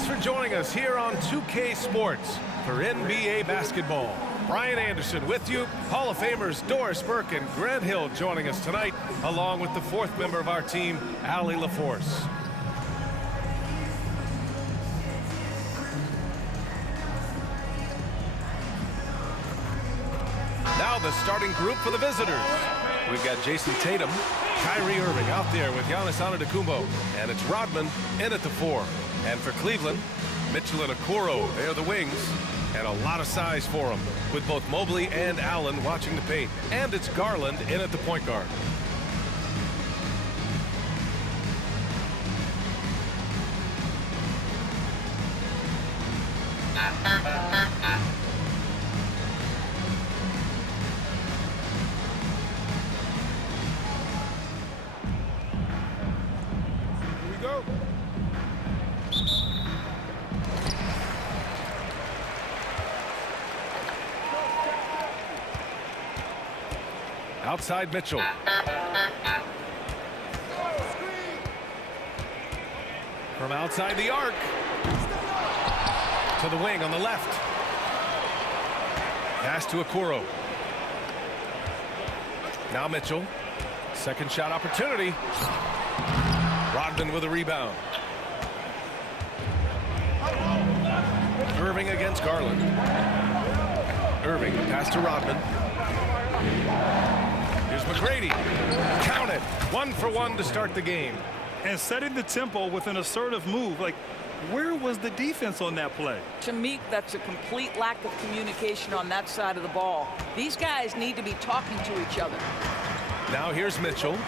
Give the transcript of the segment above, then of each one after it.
Thanks for joining us here on 2K Sports for NBA basketball. Brian Anderson with you. Hall of Famers Doris Burke and Grant Hill joining us tonight, along with the fourth member of our team, Allie LaForce. Now the starting group for the visitors. We've got Jason Tatum, Kyrie Irving out there with Giannis Antetokounmpo, and it's Rodman in at the 4. And for Cleveland, Mitchell and Okoro, they're the wings, and a lot of size for them, with both Mobley and Allen watching the paint. And it's Garland in at the point guard. Outside Mitchell. From outside the arc. To the wing on the left. Pass to Okoro. Now Mitchell. Second shot opportunity. Rodman with a rebound. Irving against Garland. Irving, pass to Rodman. Here's McGrady. Count it. 1 for 1 to start the game. And setting the tempo with an assertive move. Like, where was the defense on that play? To me, that's a complete lack of communication on that side of the ball. These guys need to be talking to each other. Now here's Mitchell.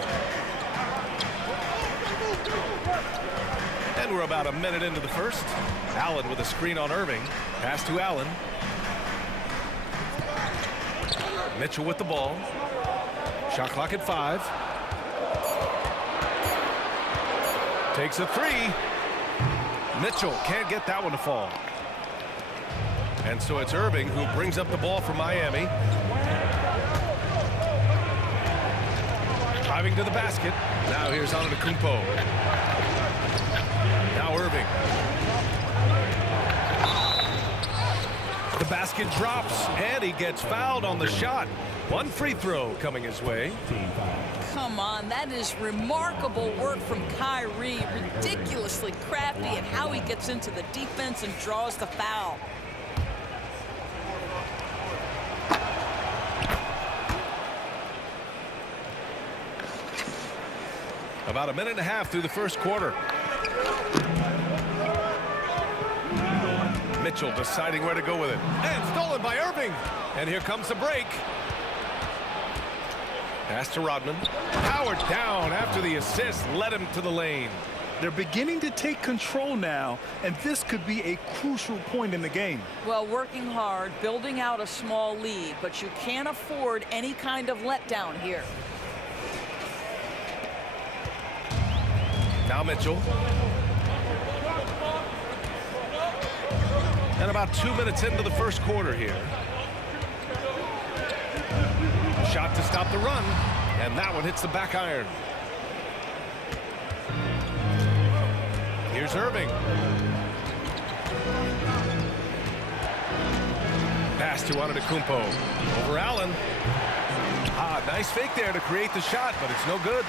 And we're about a minute into the first. Allen with a screen on Irving. Pass to Allen. Mitchell with the ball. Shot clock at 5. Takes a 3. Mitchell can't get that one to fall. And so it's Irving who brings up the ball for Miami. Driving to the basket. Now here's Antetokounmpo. Now Irving. The basket drops, and he gets fouled on the shot. One free throw coming his way. Come on, that is remarkable work from Kyrie. Ridiculously crafty at how he gets into the defense and draws the foul. About a minute and a half through the first quarter. Mitchell deciding where to go with it. And stolen by Irving. And here comes the break. Pass to Rodman. Howard down after the assist led him to the lane. They're beginning to take control now, and this could be a crucial point in the game. Well, working hard, building out a small lead, but you can't afford any kind of letdown here. Now Mitchell. And about 2 minutes into the first quarter here. Shot to stop the run, and that one hits the back iron. Here's Irving. Pass to Antetokounmpo. Over Allen. Nice fake there to create the shot, but it's no good.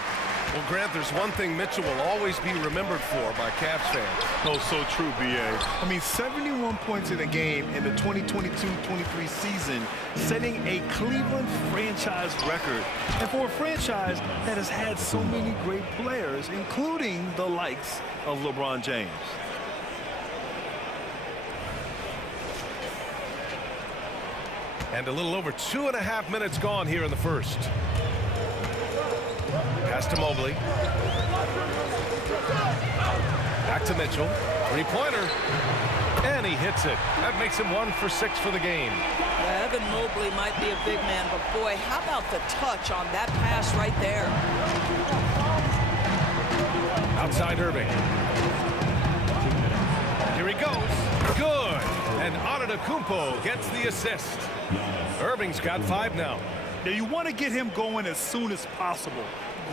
Well, Grant, there's one thing Mitchell will always be remembered for by Cavs fans. Oh, so true, B.A. I mean, 71 points in a game in the 2022-23 season, setting a Cleveland franchise record. And for a franchise that has had so many great players, including the likes of LeBron James. And a little over 2.5 minutes gone here in the first. Pass to Mobley. Back to Mitchell. Three-pointer. And he hits it. That makes him 1 for 6 for the game. Yeah, Evan Mobley might be a big man, but boy, how about the touch on that pass right there? Outside Irving. Here he goes. Good. And Antetokounmpo gets the assist. Irving's got 5 now. Now, you want to get him going as soon as possible.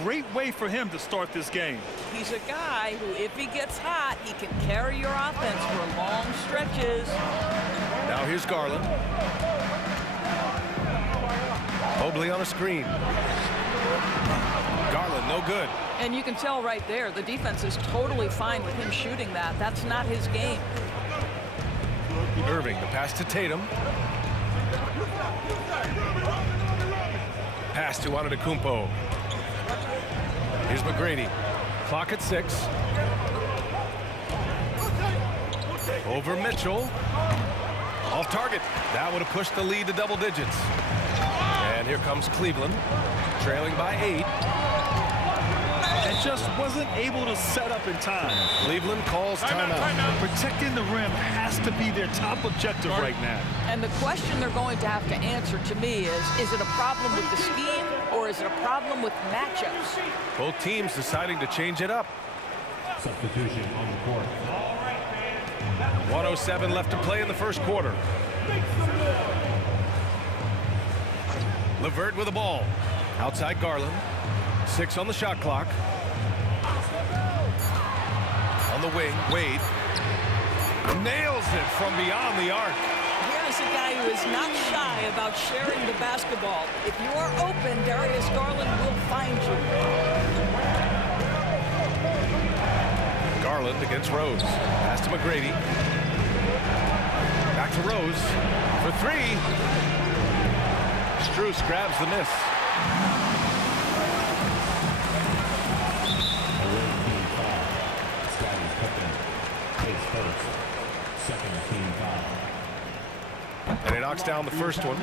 great way for him to start this game. He's a guy who, if he gets hot, he can carry your offense for long stretches. Now here's Garland. Mobley on a screen. Garland, no good. And you can tell right there, the defense is totally fine with him shooting that. That's not his game. Irving, the pass to Tatum. Pass to Antetokounmpo. Here's McGrady. Clock at 6. Over Mitchell. Off target. That would have pushed the lead to double digits. And here comes Cleveland, trailing by 8. And just wasn't able to set up in time. Cleveland calls timeout. Protecting the rim has to be their top objective right now. And the question they're going to have to answer to me is it a problem with the scheme or is it a problem with matchups? Both teams deciding to change it up. Substitution on the court. 1:07 left to play in the first quarter. LeVert with the ball. Outside Garland. 6 on the shot clock. On the wing, Wade. Nails it from beyond the arc. Here's a guy who is not shy about sharing the basketball. If you are open, Darius Garland will find you. Garland against Rose. Pass to McGrady. Back to Rose for 3. Strus grabs the miss. And he knocks down the first one.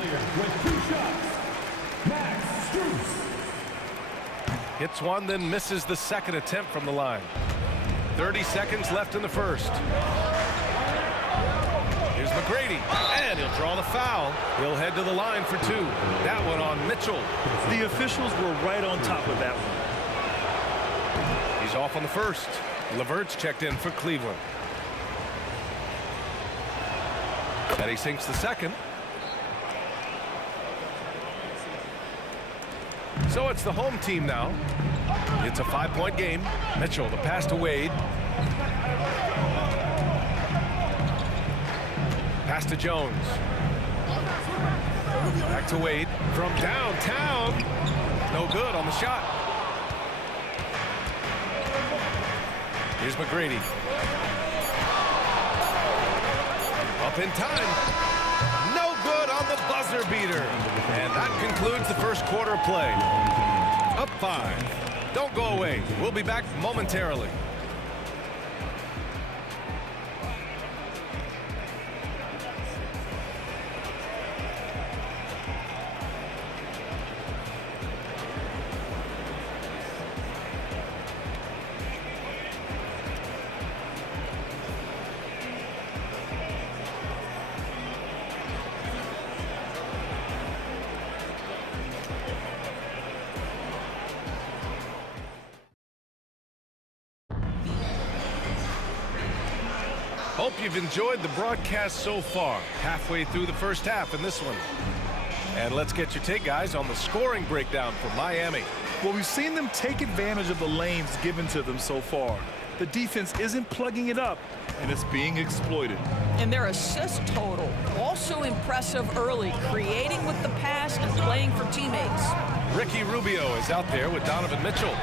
Hits one, then misses the second attempt from the line. 30 seconds left in the first. Here's McGrady, and he'll draw the foul. He'll head to the line for 2. That one on Mitchell. The officials were right on top of that one. He's off on the first. LeVert's checked in for Cleveland. And he sinks the second. So it's the home team now. It's a 5-point game. Mitchell, the pass to Wade. Pass to Jones. Back to Wade from downtown. No good on the shot. Here's McGrady. Up in time. No good on the buzzer beater. And that concludes the first quarter of play. Up 5. Don't go away. We'll be back momentarily. Hope you've enjoyed the broadcast so far. Halfway through the first half in this one. And let's get your take, guys, on the scoring breakdown for Miami. Well, we've seen them take advantage of the lanes given to them so far. The defense isn't plugging it up, and it's being exploited. And their assist total, also impressive early, creating with the pass and playing for teammates. Ricky Rubio is out there with Donovan Mitchell.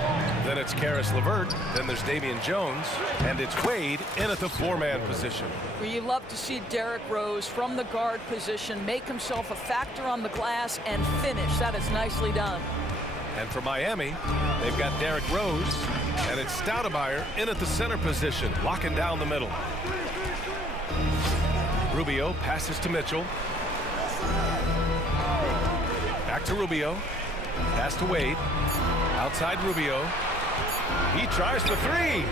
Then it's Karis LeVert. Then there's Damian Jones. And it's Wade in at the 4-man position. Well, you love to see Derrick Rose from the guard position make himself a factor on the glass and finish. That is nicely done. And for Miami, they've got Derrick Rose. And it's Stoudemire in at the center position, locking down the middle. Rubio passes to Mitchell. Back to Rubio. Pass to Wade. Outside Rubio. He tries for 3.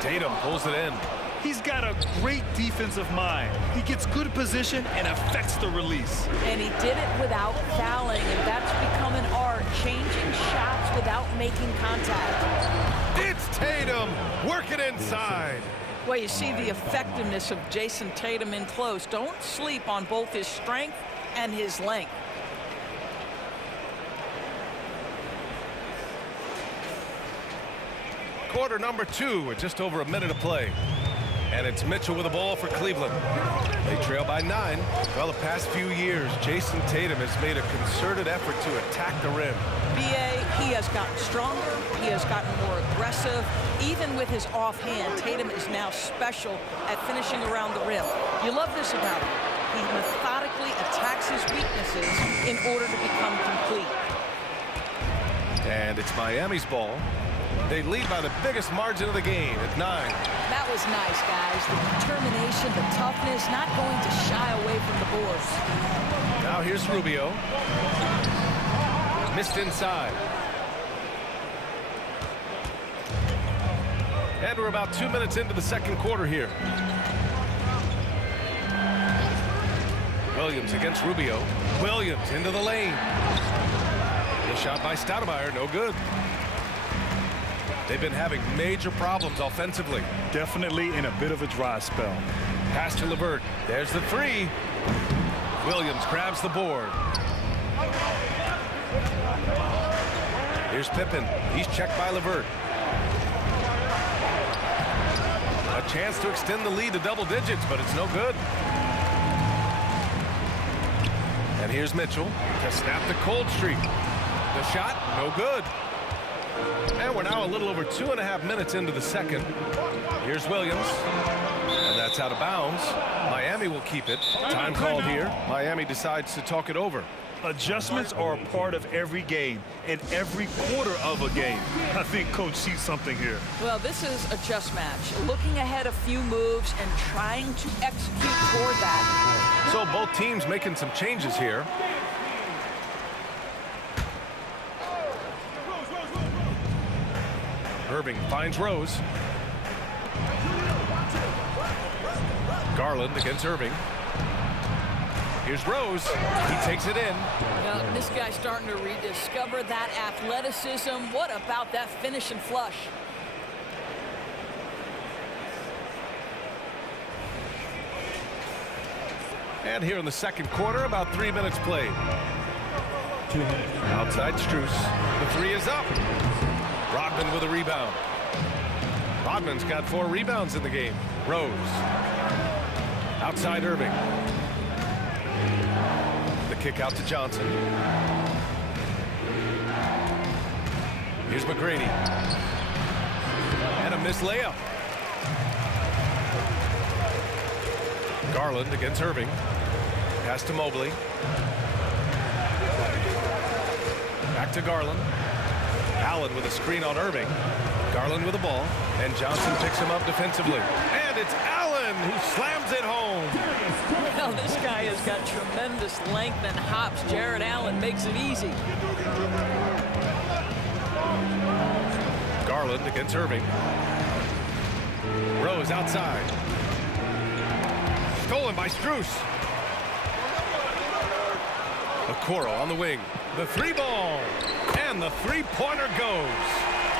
Tatum pulls it in. He's got a great defensive mind. He gets good position and affects the release. And he did it without fouling, and that's become an art, changing shots without making contact. It's Tatum working inside. Well, you see the effectiveness of Jason Tatum in close. Don't sleep on both his strength and his length. Quarter number 2 with just over a minute of play. And it's Mitchell with the ball for Cleveland. They trail by 9. Well, the past few years, Jason Tatum has made a concerted effort to attack the rim. B.A., he has gotten stronger. He has gotten more aggressive. Even with his offhand, Tatum is now special at finishing around the rim. You love this about him. He methodically attacks his weaknesses in order to become complete. And it's Miami's ball. They lead by the biggest margin of the game at 9. That was nice, guys. The determination, the toughness, not going to shy away from the boards. Now here's Rubio. Missed inside. And we're about 2 minutes into the second quarter here. Williams against Rubio. Williams into the lane. The shot by Stoudemire, no good. They've been having major problems offensively. Definitely in a bit of a dry spell. Pass to LeVert. There's the 3. Williams grabs the board. Here's Pippen. He's checked by LeVert. A chance to extend the lead to double digits, but it's no good. And here's Mitchell to snap the cold streak. The shot, no good. And we're now a little over 2.5 minutes into the second. Here's Williams. And that's out of bounds. Miami will keep it. Time called here. Miami decides to talk it over. Adjustments are a part of every game and every quarter of a game. I think Coach sees something here. Well, this is a chess match. Looking ahead a few moves and trying to execute toward that. So both teams making some changes here. Irving finds Rose. Garland against Irving. Here's Rose. He takes it in. Now, this guy's starting to rediscover that athleticism. What about that finish and flush? And here in the second quarter, about 3 minutes played. 2 minutes. Outside Strus. The 3 is up. Rodman with a rebound. Rodman's got 4 rebounds in the game. Rose. Outside Irving. The kick out to Johnson. Here's McGrady. And a missed layup. Garland against Irving. Pass to Mobley. Back to Garland. Allen with a screen on Irving. Garland with the ball. And Johnson picks him up defensively. And it's Allen who slams it home. Well, this guy has got tremendous length and hops. Jared Allen makes it easy. Garland against Irving. Rose outside. Stolen by Strus. Okoro on the wing. The 3 ball. And the 3-pointer goes.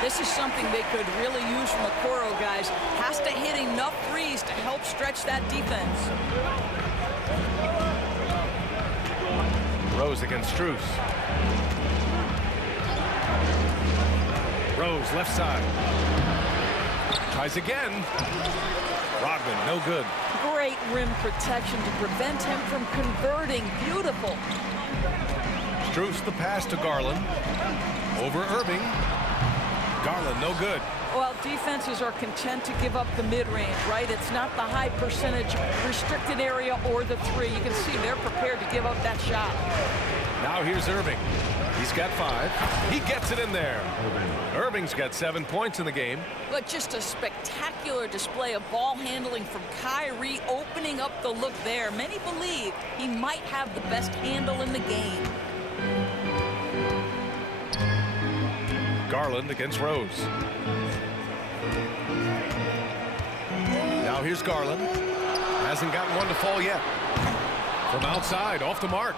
This is something they could really use from Okoro, guys. Has to hit enough threes to help stretch that defense. Rose against Strus. Rose left side. Tries again. Rodman, no good. Great rim protection to prevent him from converting. Beautiful. Strus the pass to Garland. Over Irving. Garland, no good. Well, defenses are content to give up the mid-range, right? It's not the high percentage restricted area or the 3. You can see they're prepared to give up that shot. Now here's Irving. He's got 5. He gets it in there. Irving's got 7 points in the game. But just a spectacular display of ball handling from Kyrie, opening up the look there. Many believe he might have the best handle in the game. Garland against Rose. Now here's Garland. Hasn't gotten one to fall yet. From outside, off the mark.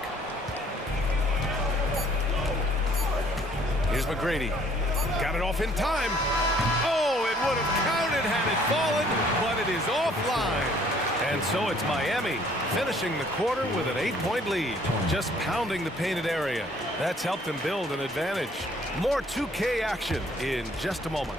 Here's McGrady. Got it off in time. Oh, it would have counted had it fallen, but it is offline. And so it's Miami finishing the quarter with an 8-point lead. Just pounding the painted area. That's helped them build an advantage. More 2K action in just a moment.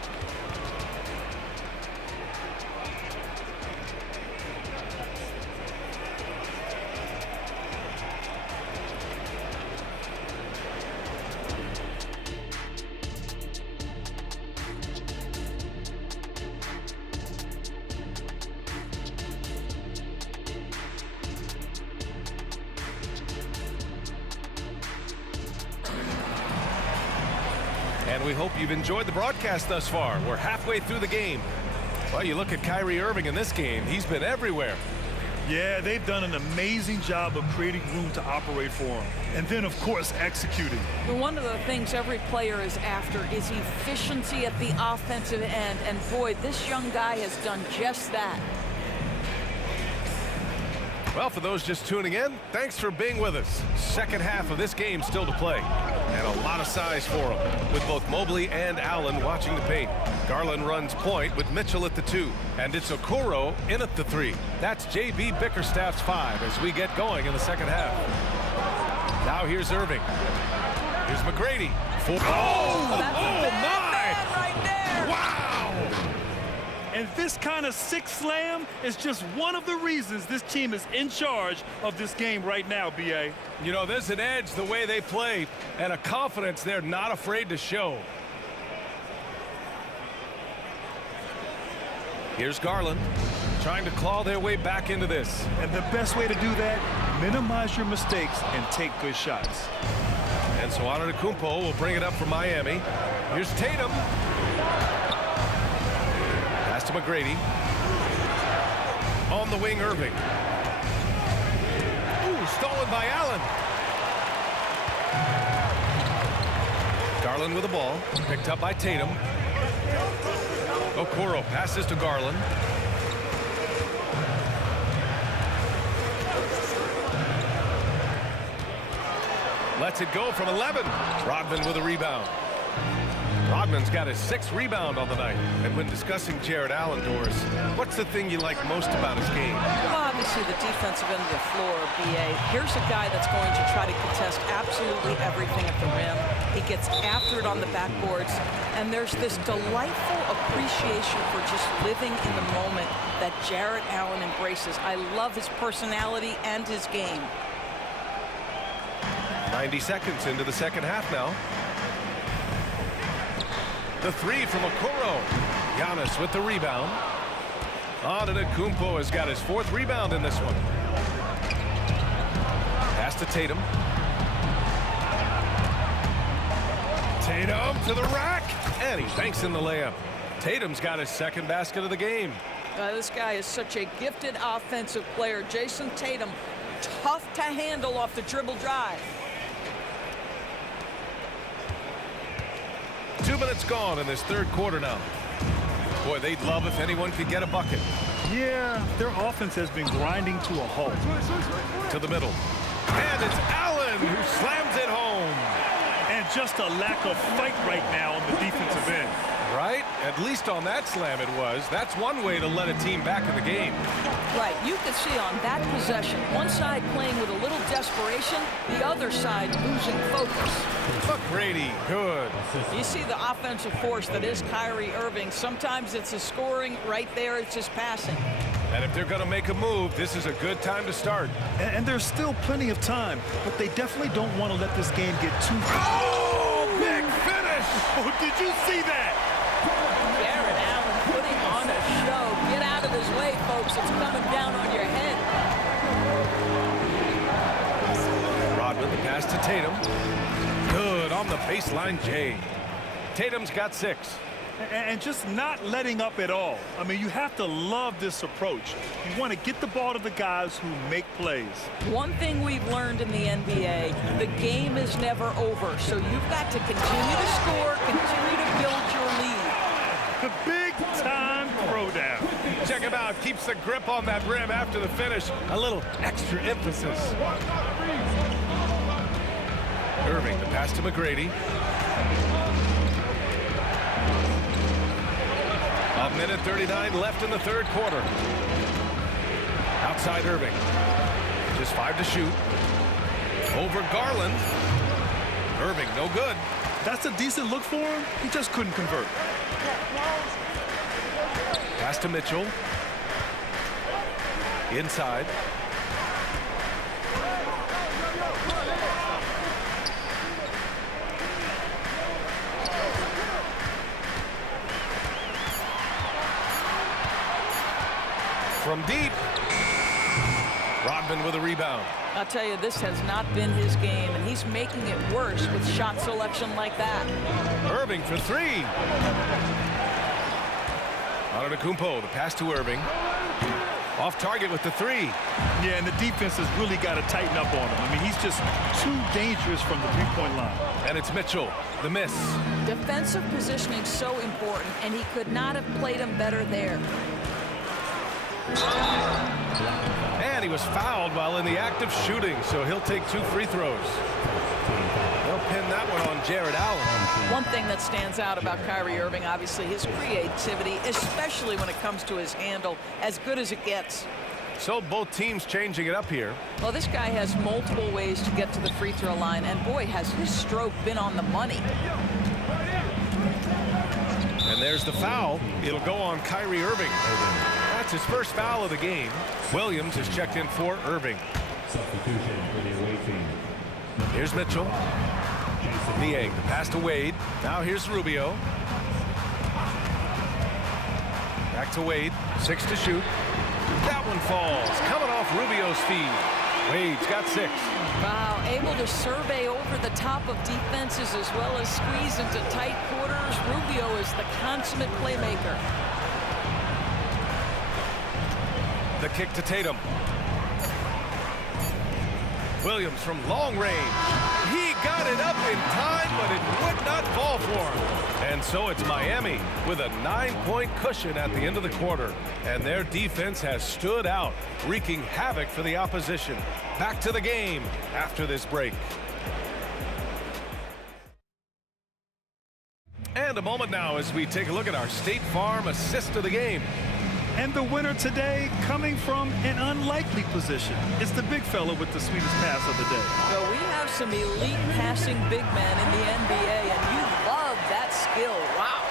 And we hope you've enjoyed the broadcast thus far. We're halfway through the game. Well, you look at Kyrie Irving in this game. He's been everywhere. Yeah, they've done an amazing job of creating room to operate for him. And then, of course, executing. Well, one of the things every player is after is efficiency at the offensive end. And boy, this young guy has done just that. Well, for those just tuning in, thanks for being with us. Second half of this game still to play. And a lot of size for him, with both Mobley and Allen watching the paint. Garland runs point with Mitchell at the 2. And it's Okoro in at the 3. That's J.B. Bickerstaff's 5 as we get going in the second half. Now here's Irving. Here's McGrady. That's a bad man right there. Wow! And this kind of six slam is just one of the reasons this team is in charge of this game right now, B.A. You know, there's an edge the way they play and a confidence they're not afraid to show. Here's Garland trying to claw their way back into this. And the best way to do that, minimize your mistakes and take good shots. And so Antetokounmpo will bring it up for Miami. Here's Tatum. Pass to McGrady. On the wing, Irving. Ooh, stolen by Allen. Garland with the ball. Picked up by Tatum. Okoro passes to Garland. Lets it go from 11. Rodman with a rebound. Rodman's got his 6th rebound on the night. And when discussing Jared Allen, Doris, what's the thing you like most about his game? Well, obviously the defensive end of the floor, B.A. Here's a guy that's going to try to contest absolutely everything at the rim. He gets after it on the backboards. And there's this delightful appreciation for just living in the moment that Jared Allen embraces. I love his personality and his game. 90 seconds into the second half now. The 3 from Okoro. Giannis with the rebound. Antetokounmpo has got his 4th rebound in this one. Pass to Tatum. Tatum to the rack. And he banks in the layup. Tatum's got his 2nd basket of the game. This guy is such a gifted offensive player. Jason Tatum, tough to handle off the dribble drive. 2 minutes gone in this 3rd quarter now. Boy, they'd love if anyone could get a bucket. Yeah, their offense has been grinding to a halt. To the middle. And it's Allen who slams it home. And just a lack of fight right now on the defensive end. Right? At least on that slam it was. That's one way to let a team back in the game. Right, you can see on that possession, one side playing with a little desperation, the other side losing focus. McGrady, good. You see the offensive force that is Kyrie Irving. Sometimes it's a scoring, right there it's just passing. And if they're going to make a move, this is a good time to start. And there's still plenty of time, but they definitely don't want to let this game get too... Oh, big finish! Oh, did you see that? Jared Allen putting on a show. Get out of his way, folks. It's coming down on your head. Rodman, the pass to Tatum. Good on the baseline, Jay. Tatum's got 6. And just not letting up at all. I mean, you have to love this approach. You want to get the ball to the guys who make plays. One thing we've learned in the NBA, the game is never over. So you've got to continue to score, continue to build your lead. The big-time throwdown. Check him out. Keeps the grip on that rim after the finish. A little extra emphasis. Irving, the pass to McGrady. A minute 39 left in the 3rd quarter. Outside Irving. Just 5 to shoot. Over Garland. Irving, no good. That's a decent look for him. He just couldn't convert. Pass to Mitchell. Inside. From deep. Rodman with a rebound. I'll tell you, this has not been his game, and he's making it worse with shot selection like that. Irving for three. Antetokounmpo, the pass to Irving. Off target with the three. Yeah, and the defense has really got to tighten up on him. I mean, he's just too dangerous from the three-point line. And it's Mitchell, the miss. Defensive positioning so important, and he could not have played him better there. And he was fouled while in the act of shooting, so he'll take 2 free throws. They'll pin that one on Jared Allen. One thing that stands out about Kyrie Irving, obviously, his creativity, especially when it comes to his handle, as good as it gets. So both teams changing it up here. Well, this guy has multiple ways to get to the free throw line, and boy, has his stroke been on the money. And there's the foul. It'll go on Kyrie Irving. That's his first foul of the game. Williams is checked in for Irving. Substitution for the away team. Here's Mitchell. Niang, the pass to Wade. Now here's Rubio. Back to Wade. 6 to shoot. That one falls. Coming off Rubio's feed. Wade's got 6. Wow, able to survey over the top of defenses as well as squeeze into tight quarters. Rubio is the consummate playmaker. The kick to Tatum. Williams from long range. He got it up in time, but it would not fall for him. And so it's Miami with a 9-point cushion at the end of the quarter. And their defense has stood out, wreaking havoc for the opposition. Back to the game after this break. And a moment now as we take a look at our State Farm assist of the game. And the winner today coming from an unlikely position. It's the big fella with the sweetest pass of the day. So we have some elite passing big men in the NBA, and you love that skill. Wow.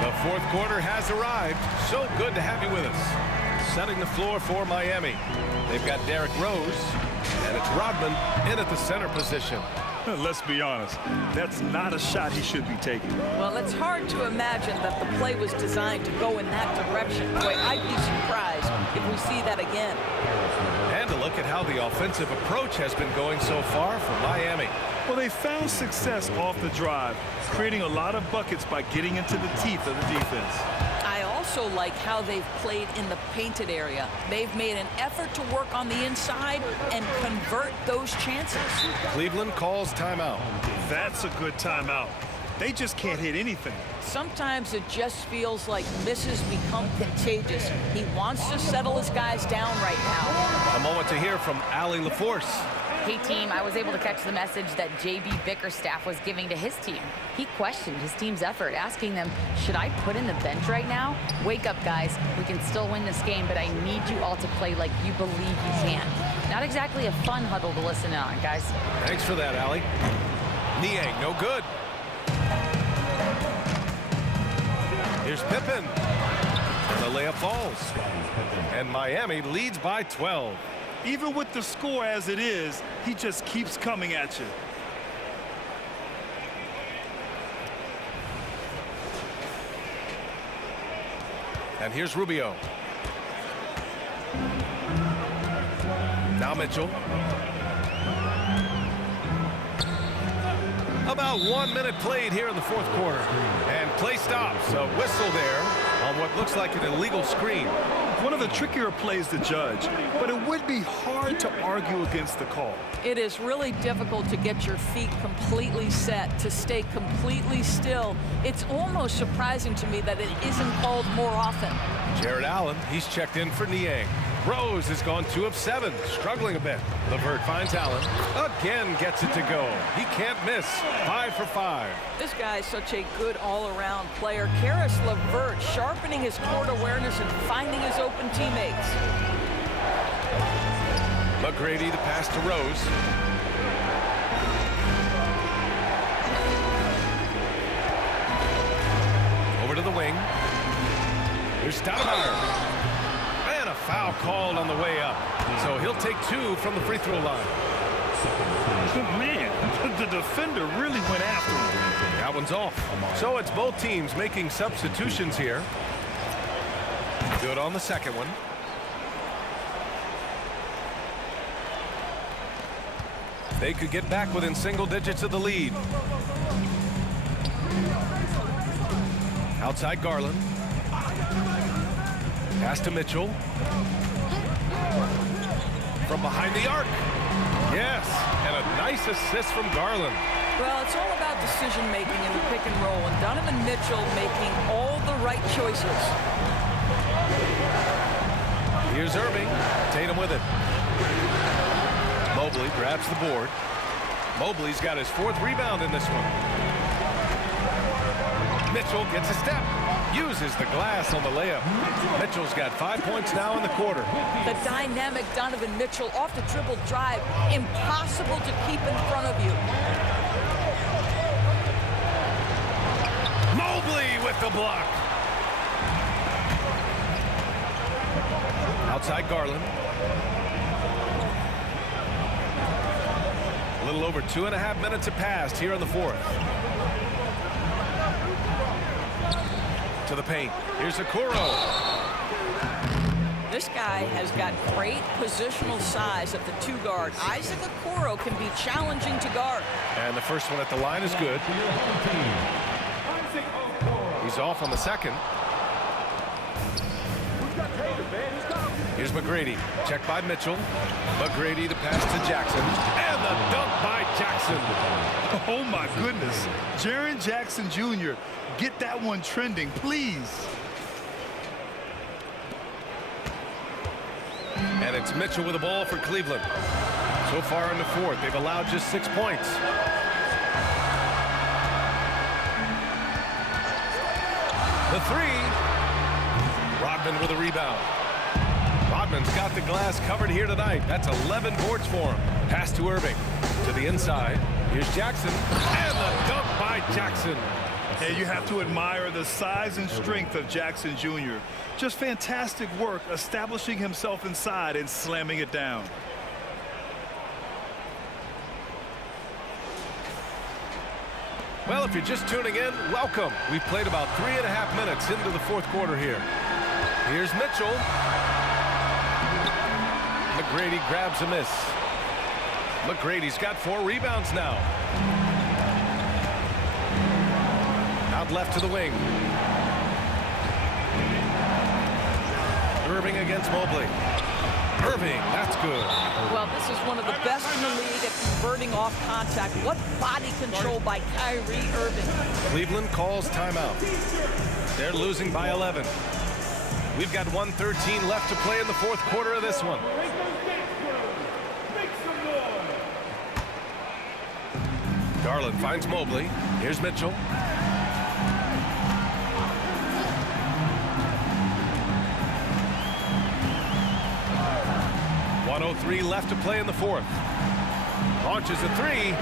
The fourth quarter has arrived. So good to have you with us. Setting the floor for Miami. They've got Derrick Rose, and it's Rodman in at the center position. Let's be honest, that's not a shot he should be taking. Well, it's hard to imagine that the play was designed to go in that direction. Boy, I'd be surprised if we see that again. And a look at how the offensive approach has been going so far for Miami. Well, they found success off the drive, creating a lot of buckets by getting into the teeth of the defense. I also like how they've played in the painted area. They've made an effort to work on the inside and convert those chances. Cleveland calls timeout. That's a good timeout. They just can't hit anything. Sometimes it just feels like misses become contagious. He wants to settle his guys down right now. A moment to hear from Allie LaForce. Hey team, I was able to catch the message that JB Bickerstaff was giving to his team. He questioned his team's effort, asking them, should I put in the bench right now? Wake up guys, we can still win this game, but I need you all to play like you believe you can. Not exactly a fun huddle to listen on, guys. Thanks for that, Allie. Niang, no good. Here's Pippen. And the layup falls. And Miami leads by 12. Even with the score as it is, he just keeps coming at you. And here's Rubio. Now Mitchell. About 1 minute played here in the fourth quarter. And play stops. A whistle there on what looks like an illegal screen. One of the trickier plays to judge, but it would be hard to argue against the call. It is really difficult to get your feet completely set, to stay completely still. It's almost surprising to me that it isn't called more often. Jared Allen, he's checked in for Niang. Rose has gone 2 of 7, struggling a bit. LeVert finds Allen. Again gets it to go. He can't miss. 5 for 5. This guy is such a good all-around player. Karis LeVert sharpening his court awareness and finding his open teammates. McGrady, the pass to Rose. Over to the wing. Here's Stoudemire. And a foul called on the way up. So he'll take 2 from the free throw line. Man, the defender really went after him. That one's off. So it's both teams making substitutions here. Good on the second one. They could get back within single digits of the lead. Outside Garland. Pass to Mitchell. From behind the arc. Yes, and a nice assist from Garland. Well, it's all about decision-making in the pick and roll, and Donovan Mitchell making all the right choices. Here's Irving. Tatum with it. Mobley grabs the board. Mobley's got his 4th rebound in this one. Mitchell gets a step. Uses the glass on the layup. Mitchell's got 5 points now in the quarter. The dynamic Donovan Mitchell off the dribble drive. Impossible to keep in front of you. Mobley with the block. Outside Garland. A little over 2.5 minutes have passed here in the 4th. To the paint. Here's Okoro. This guy has got great positional size at the 2 guard. Isaac Okoro can be challenging to guard. And the first one at the line is good. He's off on the second. Here's McGrady. Check by Mitchell. McGrady to pass to Jackson. And the dunk by Jackson. Oh, my goodness. Jaren Jackson Jr., get that one trending, please. And it's Mitchell with the ball for Cleveland. So far in the 4th, they've allowed just 6 points. The 3. Rodman with a rebound. Rodman's got the glass covered here tonight. That's 11 boards for him. Pass to Irving. To the inside. Here's Jackson. And the dunk by Jackson. And you have to admire the size and strength of Jackson Jr. Just fantastic work establishing himself inside and slamming it down. Well, if you're just tuning in, welcome. We've played about 3.5 minutes into the 4th quarter here. Here's Mitchell. McGrady grabs a miss. McGrady's got 4 rebounds now. Out left to the wing. Irving against Mobley. Irving, that's good. Well, this is one of the best in the league at converting off contact. What body control by Kyrie Irving. Cleveland calls timeout. They're losing by 11. We've got 1:13 left to play in the 4th quarter of this one. Garland finds Mobley. Here's Mitchell. .103 left to play in the 4th. Launches a 3.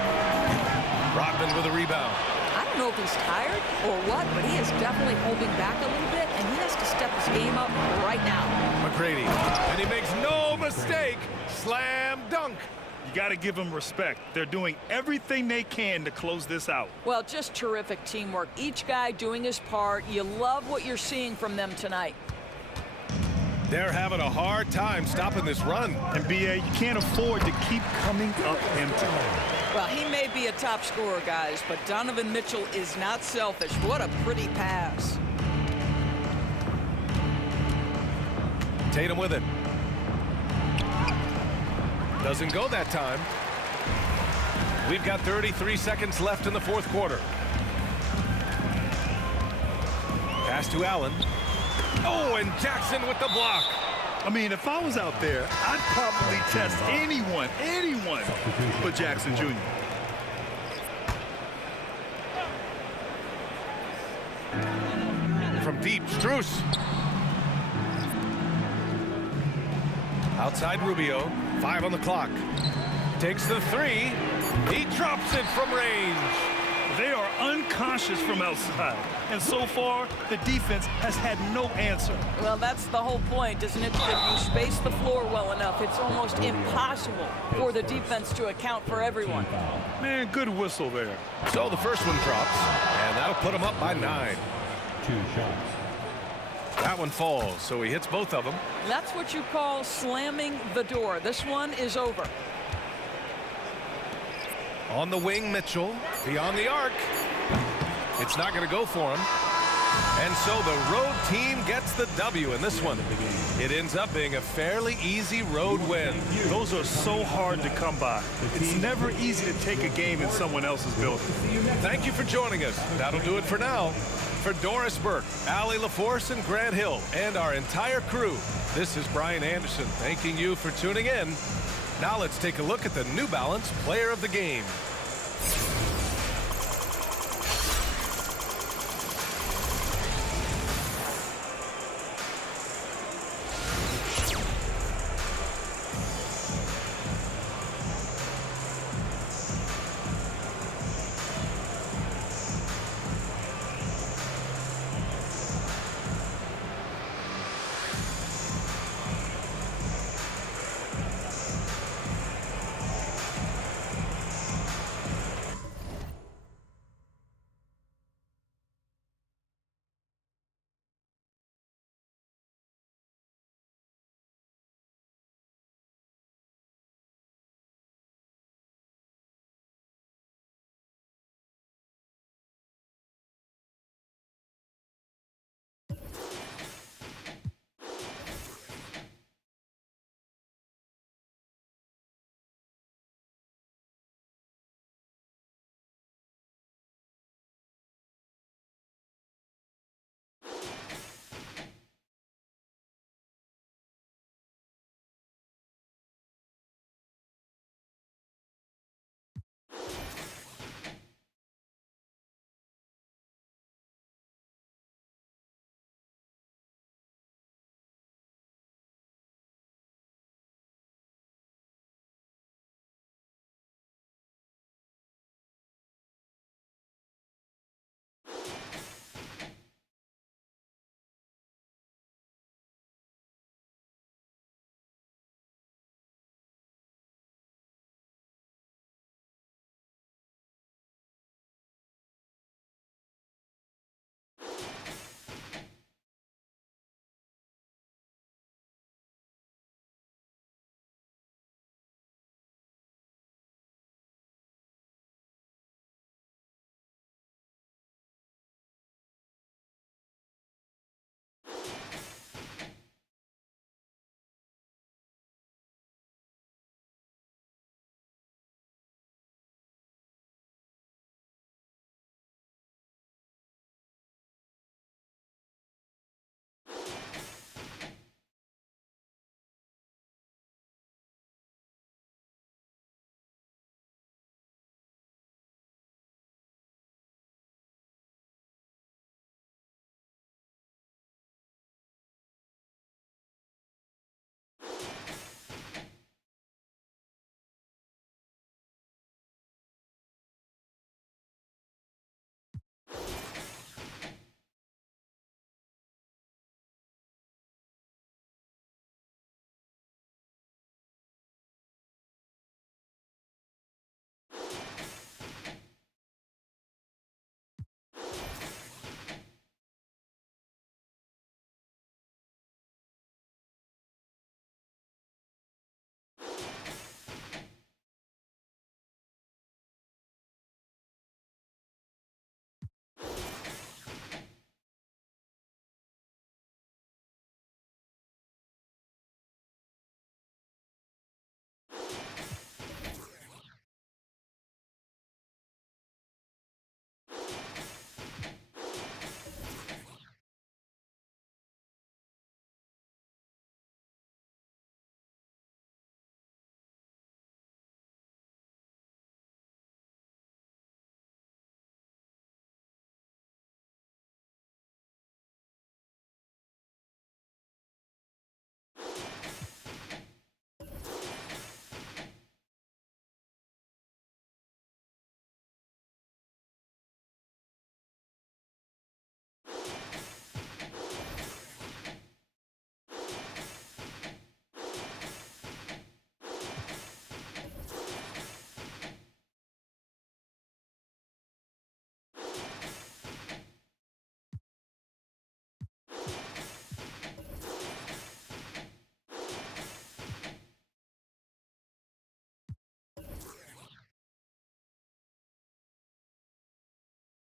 Rodman with a rebound. I don't know if he's tired or what, but he is definitely holding back a little bit, and he has to step his game up right now. McGrady, and he makes no mistake. Slam dunk. You got to give them respect. They're doing everything they can to close this out. Well, just terrific teamwork. Each guy doing his part. You love what you're seeing from them tonight. They're having a hard time stopping this run. And B.A., you can't afford to keep coming up empty. Well, he may be a top scorer, guys, but Donovan Mitchell is not selfish. What a pretty pass. Tatum with it. Doesn't go that time. We've got 33 seconds left in the 4th quarter. Pass to Allen. Oh, and Jackson with the block. I mean, if I was out there, I'd probably test anyone but Jackson Jr. From deep, Strus. Outside Rubio, 5 on the clock. Takes the 3. He drops it from range. They are unconscious from outside. And so far, the defense has had no answer. Well, that's the whole point, isn't it? If you space the floor well enough, it's almost impossible for the defense to account for everyone. Man, good whistle there. So the first one drops, and that'll put him up by 9. 2 shots. That one falls, so he hits both of them. That's what you call slamming the door. This one is over. On the wing, Mitchell. Beyond the arc. It's not going to go for him. And so the road team gets the W in this one. It ends up being a fairly easy road win. Those are so hard to come by. It's never easy to take a game in someone else's building. Thank you for joining us. That'll do it for now. For Doris Burke, Allie LaForce, and Grant Hill, and our entire crew, this is Brian Anderson thanking you for tuning in. Now let's take a look at the New Balance Player of the Game.